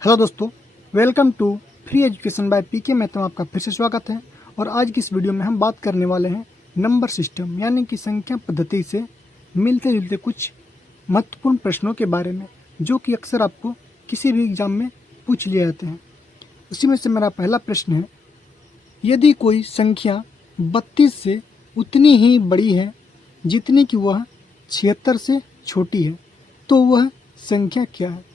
Hello दोस्तों, welcome to free education by PK में तो आपका फिर से स्वागत है। और आज की इस वीडियो में हम बात करने वाले हैं नंबर सिस्टम यानी कि संख्या पद्धति से मिलते जुलते कुछ महत्वपूर्ण प्रश्नों के बारे में, जो कि अक्सर आपको किसी भी एग्जाम में पूछ लिए जाते हैं। उसी में से मेरा पहला प्रश्न है, यदि कोई संख्या 32 से उतनी ही बड़ी है जितनी कि वह 76 से छोटी है, तो वह संख्या क्या है?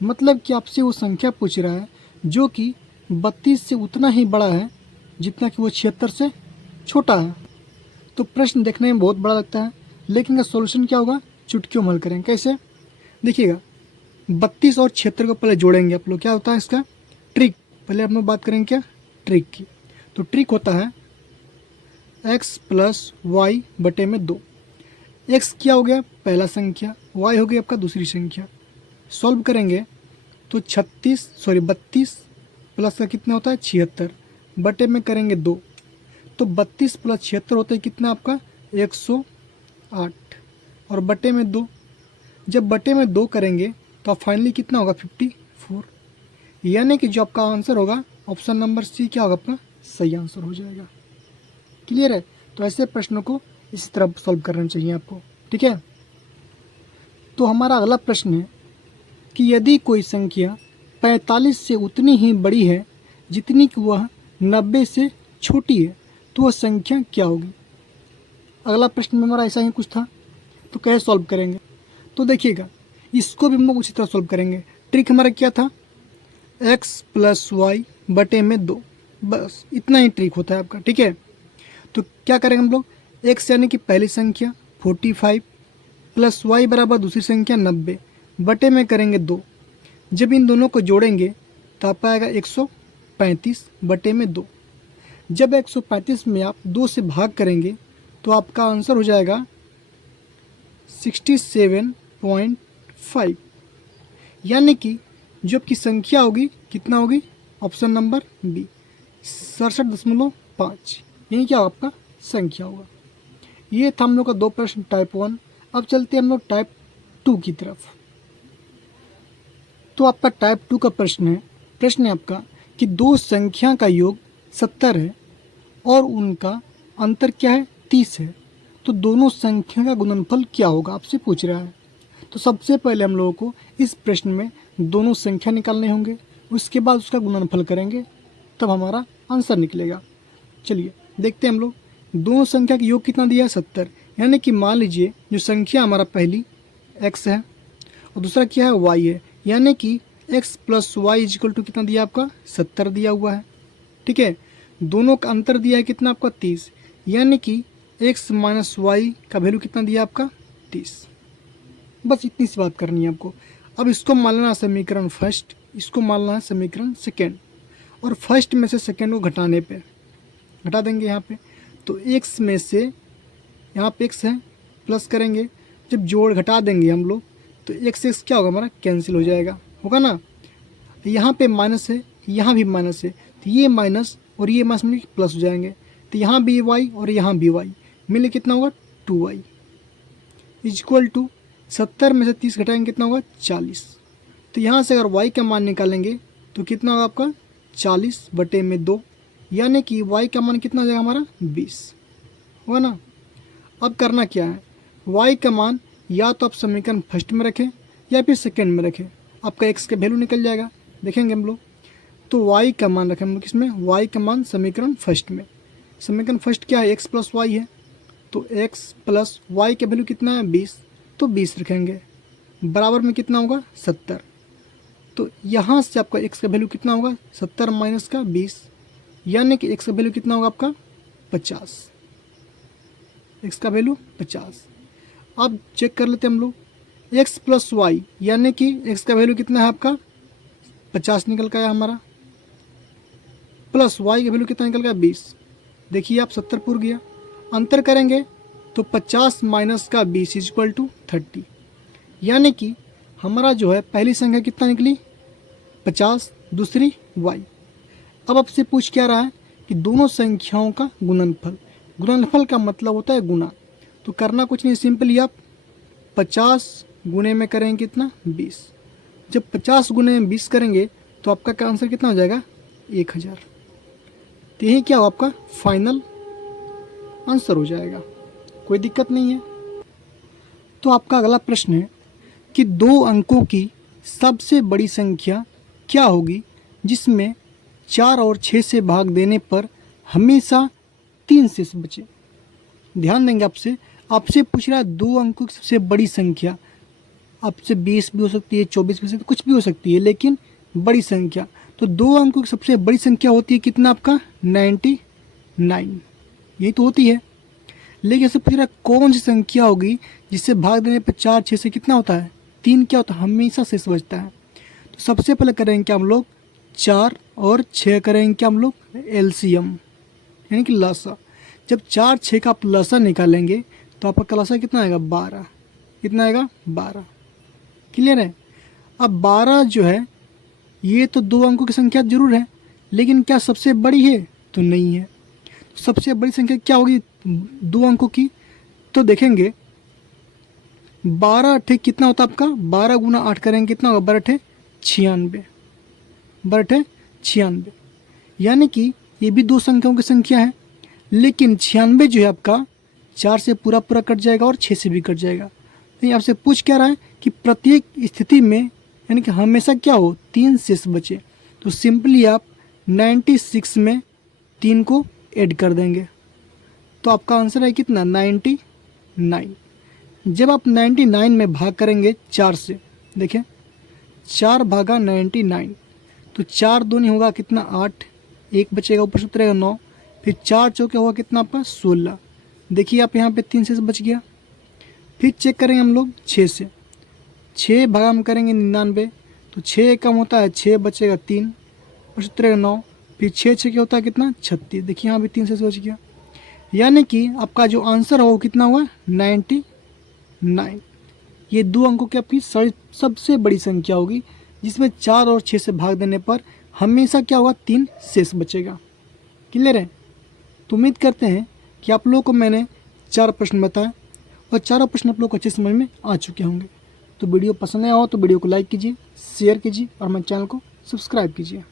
मतलब कि आपसे वो संख्या पूछ रहा है जो कि 32 से उतना ही बड़ा है जितना कि वो 76 से छोटा है। तो प्रश्न देखने में बहुत बड़ा लगता है, लेकिन इसका सॉल्यूशन क्या होगा? चुटकियों में हल करेंगे। कैसे? देखिएगा, 32 और 76 को पहले जोड़ेंगे आप लोग। क्या होता है इसका ट्रिक? पहले हम लोग बात करेंगे क्या ट्रिक की। तो ट्रिक होता है x प्लस वाई बटे में 2। x क्या हो गया? पहला संख्या। y हो गया आपका दूसरी संख्या। सॉल्व करेंगे तो 32 प्लस का कितना होता है 76 बटे में करेंगे 2। तो 32 प्लस 76 होता है कितना आपका 108 और बटे में 2। जब बटे में 2 करेंगे तो फाइनली कितना होगा 54। यानी कि जो आपका आंसर होगा ऑप्शन नंबर सी क्या होगा आपका सही आंसर हो जाएगा। क्लियर है? तो ऐसे प्रश्नों को इसी तरह सॉल्व करना चाहिए आपको। ठीक है, तो हमारा अगला प्रश्न है कि यदि कोई संख्या 45 से उतनी ही बड़ी है जितनी कि वह 90 से छोटी है, तो वह संख्या क्या होगी? अगला प्रश्न में हमारा ऐसा ही कुछ था। तो कैसे सॉल्व करेंगे? तो देखिएगा, इसको भी हम लोग उसी तरह सॉल्व करेंगे। ट्रिक हमारा क्या था? x प्लस वाई बटे में 2, बस इतना ही ट्रिक होता है आपका। ठीक है, तो क्या करेंगे हम लोग? x यानी कि पहली संख्या 45 प्लस वाई बराबर दूसरी संख्या 90 बटे में करेंगे 2। जब इन दोनों को जोड़ेंगे तो आपका आएगा 135 बटे में 2। जब 135 में आप 2 से भाग करेंगे तो आपका आंसर हो जाएगा 67.5। यानी कि जो आपकी संख्या होगी कितना होगी? Option number B 67.5। यही क्या आपका संख्या होगा। ये था हम लोग का 2 प्रश्न टाइप 1। अब चलते हैं हम लोग टाइप 2 की तरफ। तो आपका टाइप 2 का प्रश्न है आपका कि दो संख्या का योग 70 है और उनका अंतर क्या है 30 है, तो दोनों संख्या का गुणनफल क्या होगा आपसे पूछ रहा है। तो सबसे पहले हम लोगों को इस प्रश्न में दोनों संख्या निकालने होंगे, उसके बाद उसका गुणनफल करेंगे, तब हमारा आंसर निकलेगा। चलिए देखते हैं हम लोग। दोनों संख्या का योग कितना दिया है 70। यानी कि मान लीजिए जो संख्या हमारा पहली x है और दूसरा क्या है y है, यानी कि x plus Y is equal to कितना दिया आपका 70 दिया हुआ है। ठीक है, दोनों का अंतर दिया है कितना आपका 30, यानी कि x माइनस वाई का वैल्यू कितना दिया आपका 30। बस इतनी सी बात करनी है आपको। अब इसको मान लेना समीकरण फर्स्ट, इसको मान लेना है समीकरण सेकेंड, और फर्स्ट में से सेकेंड को घटाने पे घटा देंगे यहाँ पे। तो x में से यहाँ पे x है प्लस करेंगे, जब जोड़ घटा देंगे हम लोग तो x क्या होगा हमारा कैंसिल हो जाएगा, होगा ना। यहाँ पे माइनस है, यहाँ भी माइनस है, तो ये माइनस और ये माइनस मिलकर प्लस हो जाएंगे। तो यहाँ भी y और यहाँ भी y मिले कितना होगा 2y इक्वल टू 70 में से 30 घटाएंगे कितना होगा 40। तो यहाँ से अगर y का मान निकालेंगे तो कितना होगा आपका 40 बटे में 2, यानी कि y का मान कितना हो जाएगा हमारा 20, होगा ना। अब करना क्या है, y का मान या तो आप समीकरण फर्स्ट में रखें या फिर सेकेंड में रखें, आपका x का वैल्यू निकल जाएगा। देखेंगे हम लोग, तो y का मान रखें हम लोग किसमें? y का मान समीकरण फर्स्ट में। समीकरण फर्स्ट क्या है? x प्लस वाई है, तो x प्लस वाई का वैल्यू कितना है 20, तो 20 रखेंगे बराबर में कितना होगा 70। तो यहाँ से आपका x का वैल्यू कितना होगा 70 माइनस का 20, यानी कि x का वैल्यू कितना होगा आपका 50। x का वैल्यू 50। अब चेक कर लेते हैं हम लोग, x प्लस वाई यानी कि x का वैल्यू कितना है आपका 50 निकल का है हमारा, प्लस y का वैल्यू कितना निकल गया 20। देखिए आप 70 पूर गया, अंतर करेंगे तो 50 माइनस का 20 इक्वल टू 30। यानी कि हमारा जो है पहली संख्या कितना निकली 50, दूसरी y। अब आपसे पूछ क्या रहा है कि दोनों संख्याओं का गुणनफल। गुणनफल का मतलब होता है गुना। तो करना कुछ नहीं, सिंपली आप 50 गुने में करेंगे कितना 20, जब 50 गुने 20 करेंगे तो आपका क्या आंसर कितना हो जाएगा? 1000। तो यही क्या हो आपका फाइनल आंसर हो जाएगा, कोई दिक्कत नहीं है। तो आपका अगला प्रश्न है कि 2 अंकों की सबसे बड़ी संख्या क्या होगी जिसमें 4 और 6 से भाग देने पर हमेशा 3 शेष बचे। ध्यान देंगे, आपसे पूछ रहा है 2 अंकों की सबसे बड़ी संख्या। आपसे 20 भी हो सकती है, 24 भी हो सकती है, कुछ भी हो सकती है, लेकिन बड़ी संख्या। तो 2 अंकों की सबसे बड़ी संख्या होती है कितना आपका? 99, यही तो होती है। लेकिन ऐसे पूछ रहा है कौन सी संख्या होगी जिससे भाग देने पर 4 6 से कितना होता है? 3 क्या होता है? हमेशा शेष बचता है। तो सबसे पहले करेंगे क्या हम लोग? 4 और 6 करेंगे क्या हम लोग? एलसीएम यानी कि लसा। जब 4 6 का आप लसा निकालेंगे तो आपका लसा कितना आएगा? 12। कितना आएगा? 12। क्लियर है? अब 12 जो है ये तो 2 अंकों की संख्या जरूर है, लेकिन क्या सबसे बड़ी है? तो नहीं है। सबसे बड़ी संख्या क्या होगी 2 अंकों की? तो देखेंगे 12 अट्ठे कितना होता है आपका? 12 गुना 8 करेंगे कितना होगा? 12 अट्ठे 96। 12 अट्ठे 96, यानी कि ये भी 2 संख्याओं की संख्या है, लेकिन 96 जो है आपका 4 से पूरा पूरा कट जाएगा और 6 से भी कट जाएगा। तो ये आपसे पूछ क्या रहा है कि प्रत्येक स्थिति में यानी कि हमेशा क्या हो? 3 शेष बचे। तो सिंपली आप 96 में 3 को ऐड कर देंगे तो आपका आंसर है कितना? 99। जब आप 99 में भाग करेंगे 4 से, देखें 4 भागा 99, तो 4 दूनी होगा कितना? 8, 1 बचेगा, ऊपर से उतरेगा 9, फिर 4 चौके होगा कितना आपका? 16। देखिए आप यहाँ पे 3 शेष बच गया। फिर चेक करेंगे हम लोग 6 से, 6 भागा हम करेंगे 99, तो 6 कम होता है 6 बचेगा 3, ऊपर से उतरेगा 9, फिर 6 6 क्या होता है कितना? 36। देखिए यहाँ भी 3 शेष बच गया, यानी कि आपका जो आंसर हो वो कितना हुआ? 99। ये 2 अंकों की आपकी सबसे बड़ी संख्या होगी जिसमें 4 और 6 से भाग देने पर हमेशा क्या होगा? 3 शेष बचेगा। क्लियर है? तो उम्मीद करते हैं कि आप लोगों को मैंने 4 प्रश्न बताए और चारों प्रश्न आप लोग को अच्छे समझ में आ चुके होंगे। तो वीडियो पसंद आया हो तो वीडियो को लाइक कीजिए, शेयर कीजिए और हमारे चैनल को सब्सक्राइब कीजिए।